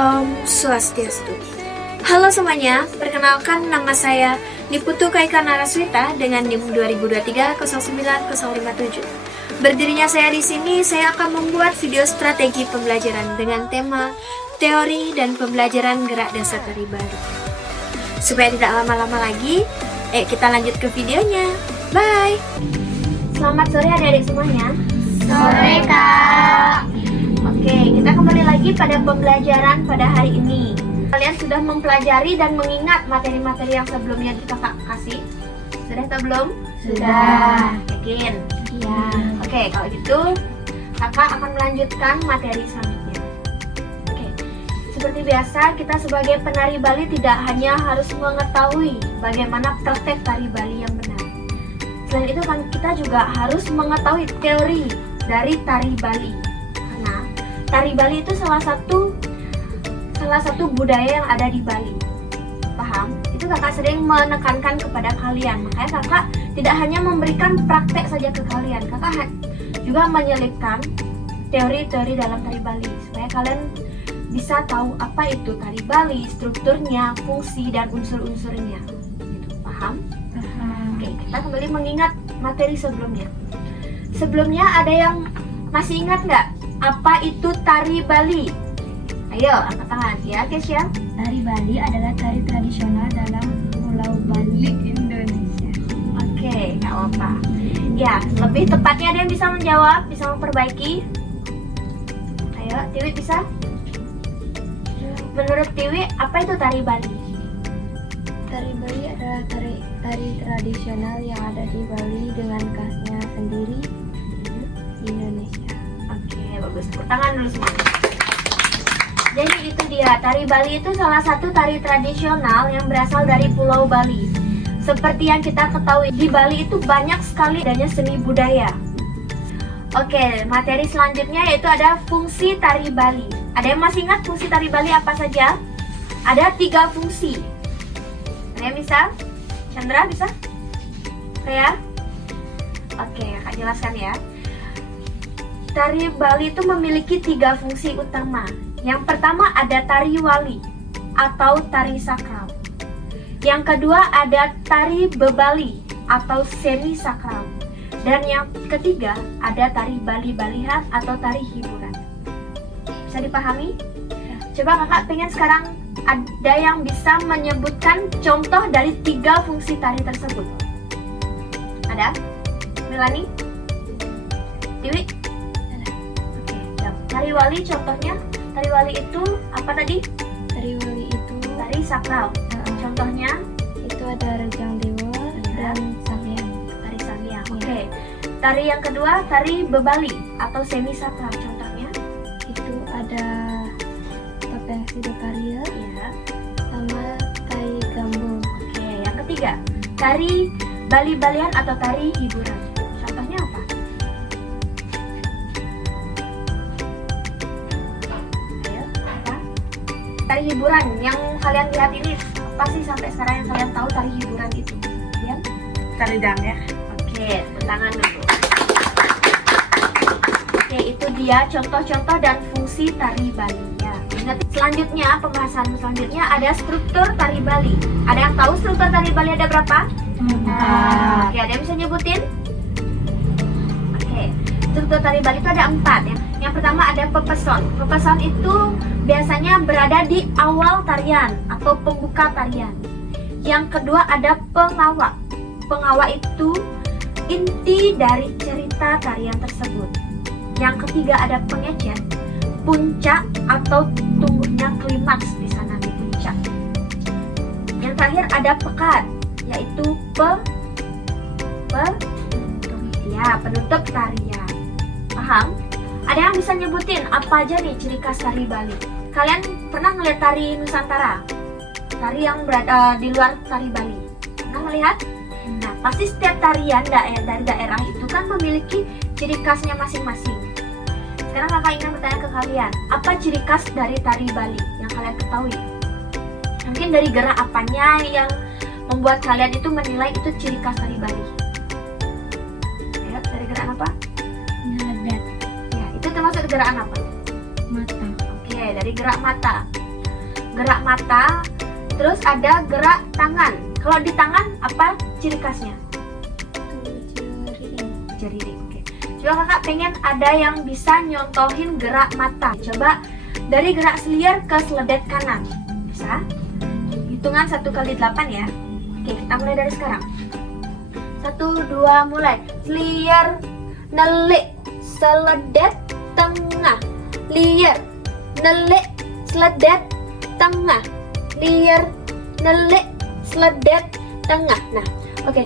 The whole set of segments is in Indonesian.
Om Swastiastu. Halo semuanya, perkenalkan nama saya Niputu Kaika Naraswita dengan NIM 2023-09057. Berdirinya saya di sini, saya akan membuat video strategi pembelajaran dengan tema teori dan pembelajaran gerak dasar tari baru. Supaya tidak lama-lama lagi, kita lanjut ke videonya. Bye! Selamat sore adik-adik semuanya. Sore, Kak. Oke, kita kembali lagi pada pembelajaran pada hari ini. Kalian sudah mempelajari dan mengingat materi-materi yang sebelumnya kita kasih? Sudah atau belum? Sudah. Yakin? Iya. Oke, kalau gitu kakak akan melanjutkan materi selanjutnya. Oke, seperti biasa kita sebagai penari Bali tidak hanya harus mengetahui bagaimana praktek tari Bali yang benar. Selain itu kan kita juga harus mengetahui teori dari tari Bali. Karena tari Bali itu salah satu budaya yang ada di Bali. Paham? Itu kakak sering menekankan kepada kalian. Makanya kakak tidak hanya memberikan praktek saja ke kalian, kakak juga menyelipkan teori-teori dalam tari Bali supaya kalian bisa tahu apa itu tari Bali, strukturnya, fungsi dan unsur-unsurnya. Gitu, paham? Oke, kita kembali mengingat materi sebelumnya. Sebelumnya ada yang masih ingat nggak apa itu tari Bali? Ayo, angkat tangan ya, Kesya. Tari Bali adalah tari tradisional dalam Pulau Bali, Indonesia. Oke, nggak apa-apa. Ya, lebih tepatnya ada yang bisa menjawab, bisa memperbaiki. Ayo, Tiwi bisa? Menurut Tiwi, apa itu tari Bali? Tari Bali adalah tari tradisional yang ada di Bali dengan khasnya sendiri di Indonesia. Oke, bagus. Tepuk tangan dulu semua. Jadi itu dia, tari Bali itu salah satu tari tradisional yang berasal dari Pulau Bali. Seperti yang kita ketahui, di Bali itu banyak sekali adanya seni budaya. Oke, materi selanjutnya yaitu ada fungsi tari Bali. Ada yang masih ingat fungsi tari Bali apa saja? Ada 3 fungsi. Ada yang bisa? Chandra bisa? Saya? Oke, kakak jelaskan ya. Tari Bali itu memiliki 3 fungsi utama. Yang pertama ada tari wali atau tari sakral. Yang kedua ada tari bebali atau semi sakral. Dan yang ketiga ada tari Bali-Balihan atau tari hiburan. Bisa dipahami? Coba kakak pengen sekarang ada yang bisa menyebutkan contoh dari 3 fungsi tari tersebut. Ada? Melani? Dewi? Oke, siap. Tari wali contohnya? Tari wali itu apa tadi? Tari Wali itu Tari sakral. Contohnya? itu ada Rejang Dewa dan Samyang. Tari Samyang. Oke. Tari yang kedua, tari bebali atau semi sakral. Contohnya? Itu ada Topeng Sidokarya Ya. sama Tari Gambung. Oke. Yang ketiga, tari Bali-Balian atau tari hiburan. Contohnya apa? Ayo, apa? Tari hiburan yang kalian lihat ini apa sih sampai sekarang yang kalian tahu tari hiburan itu? Ya? Tari dangnya. Oke, tangan dulu. Oke, itu dia contoh-contoh dan fungsi tari Bali ya. Ingat, selanjutnya pembahasan selanjutnya ada struktur tari Bali. Ada yang tahu struktur tari Bali ada berapa? Oke, ada yang bisa nyebutin? Oke, struktur tari Bali itu ada 4 ya. Yang pertama ada pepeson. Pepeson itu biasanya berada di awal tarian atau pembuka tarian. Yang kedua ada pengawak. Pengawak itu inti dari cerita tarian tersebut. Yang ketiga ada pengecer, puncak atau tumbuhnya klimaks di sana di puncak. Yang terakhir ada pekat, yaitu penutup tarian. Paham? Ada yang bisa nyebutin apa aja nih ciri khas tari Bali? Kalian pernah ngeliat tari Nusantara? Tari yang berada di luar tari Bali. Pernah melihat? Nah, pasti setiap tarian dari daerah itu kan memiliki ciri khasnya masing-masing. Sekarang kakak ingin bertanya ke kalian, apa ciri khas dari tari Bali yang kalian ketahui? Mungkin dari gerak apanya yang membuat kalian itu menilai itu ciri khas tari Bali? Ayo, dari gerak apa? Ngadat. Ya, itu termasuk gerakan apa? Mata. Oke, dari gerak mata. gerak mata, terus ada gerak tangan. Kalau di tangan apa ciri khasnya? Jeriring. Oke. Coba kakak pengen ada yang bisa nyontohin gerak mata. Coba dari gerak seliar ke seledet kanan. Bisa? Hitungan 1 kali 8 ya. Oke, kita mulai dari sekarang. 1, 2, mulai. Seliar, nelik, seledet, tengah. Liar, nelik, seledet, tengah. Liar, nelik, seledet, tengah. Nah, oke.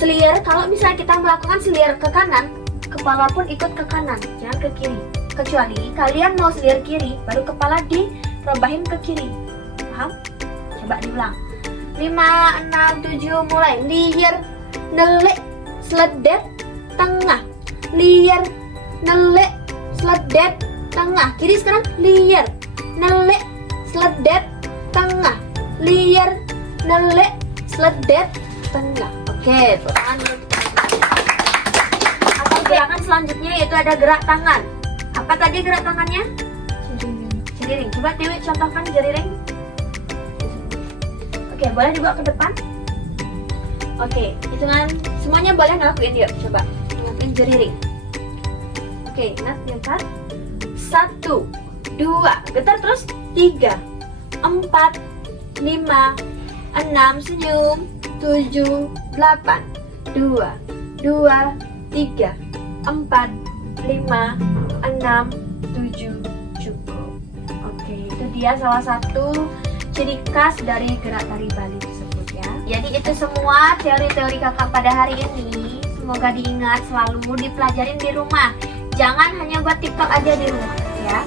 Seliar, kalau misalnya kita melakukan seliar ke kanan, kepala pun ikut ke kanan, jangan ke kiri. Kecuali kalian mau seliar kiri, baru kepala direbahin ke kiri. Paham? Coba diulang. 5, 6, 7, mulai. Liar, nelik, seledet, tengah. Liar, nelik, seledet, tengah. Kiri sekarang. Liar, nelik, seledet, tengah. Liar, nelik, seledet, tengah. Oke, tangan dulu. Atau gerakan selanjutnya yaitu ada gerak tangan. Apa tadi gerak tangannya? Jeriring. Coba Dewi contohkan jeriring. Oke, boleh dibawa ke depan. Oke, hitungan semuanya boleh ngelakuin yuk. Coba ngelakuin jeriring. Oke, ingat. 1, 2, getar terus. 3, 4, 5, 6, senyum. 7, 8, 2, 2, 3, 4, 5, 6, 7, cukup. Oke, itu dia salah satu ciri khas dari gerak tari Bali tersebut ya. Jadi itu semua teori-teori kakak pada hari ini. Semoga diingat selalu, dipelajarin di rumah. Jangan hanya buat TikTok aja di rumah ya.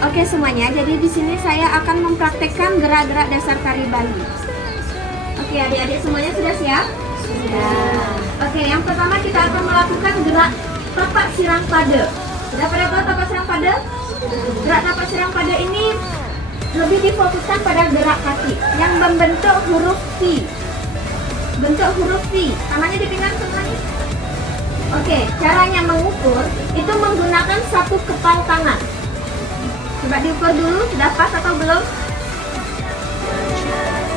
Oke semuanya, jadi di sini saya akan mempraktekkan gerak-gerak dasar tari Bali. Oke, adik-adik semuanya sudah siap? Sudah. Oke, yang pertama kita akan melakukan gerak tapak sirang pada. Sudah pada tahu tapak sirang pada? Gerak tapak sirang pada ini lebih difokuskan pada gerak kaki yang membentuk huruf V. Bentuk huruf V. Tangannya di pinggang semuanya. Oke, caranya mengukur itu menggunakan satu kepal tangan. Coba diukur dulu, sudah pas atau belum?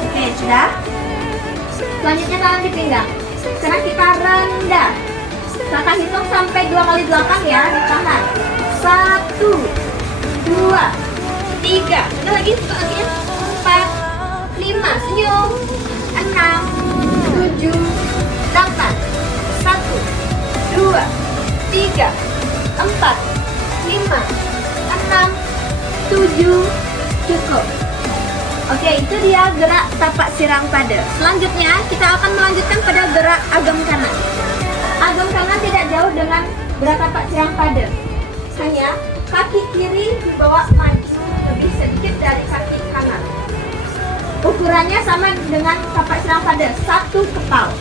Oke, sudah. Selanjutnya tangan di pinggang. Sekarang kita rendah. Kakak hitung sampai 2 kali 8 ya, ditahan. 1, 2, 3. Udah lagi, 4, 5, senyum. 6, 7, 8. 1, 2, 3, 4, 5, 6, 7. Cukup. Oke, itu dia gerak tapak sirang pada. Selanjutnya, kita akan melanjutkan pada gerak agam kanan. Agam kanan tidak jauh dengan gerak tapak sirang pada. Hanya kaki kiri dibawa maju lebih sedikit dari kaki kanan. Ukurannya sama dengan tapak sirang pada, satu kepal.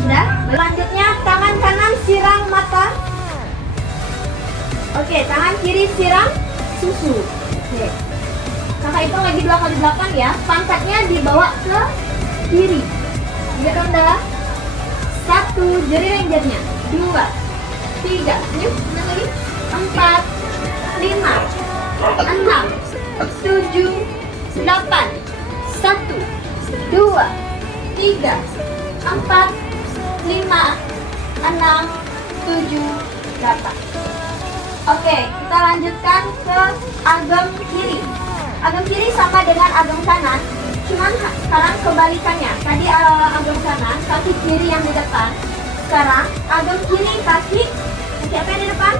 Sudah? Selanjutnya, tangan kanan sirang mata. Oke, tangan kiri sirang susu. Oke. Kakak hitung lagi 2 kali 8 ya. Pangkatnya dibawa ke kiri. Lihat rendah. 1, jari lenjernya. 2, 3, senyum. Lagi. 4, 5, 6, 7, 8. 1, 2, 3, 4, 5, 6, 7, 8. Oke, kita lanjutkan ke agam kiri. Agam kiri sama dengan agam kanan, cuman sekarang kebalikannya. Tadi agam kanan, kaki kiri yang di depan. Sekarang agam kiri, kaki apa yang di depan?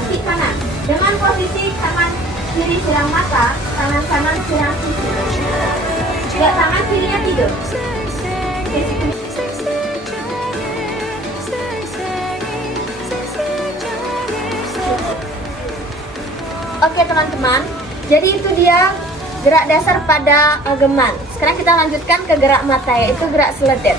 Kaki kanan. Dengan posisi tangan kiri sirang mata, tangan kanan sirang susu. Ya, tangan kirinya tidur. Oke teman-teman, jadi itu dia gerak dasar pada ageman. Sekarang kita lanjutkan ke gerak mata, yaitu gerak seledet.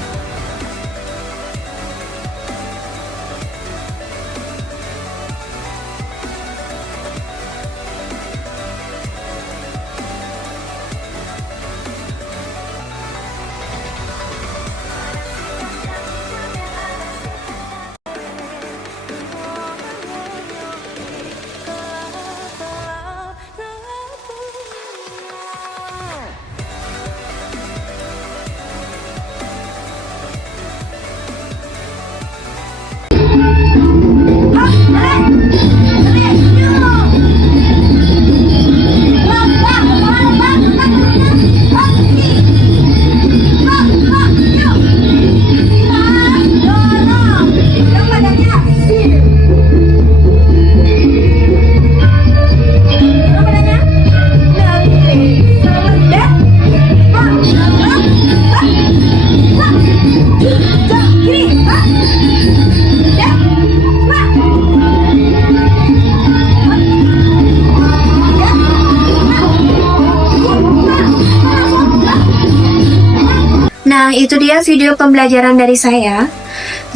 itu dia video pembelajaran dari saya.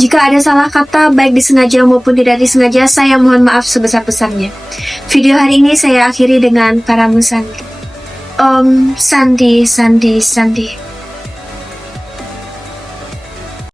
Jika ada salah kata baik disengaja maupun tidak disengaja, saya mohon maaf sebesar-besarnya. Video hari ini saya akhiri dengan para musanti. Om Santi Santi Santi.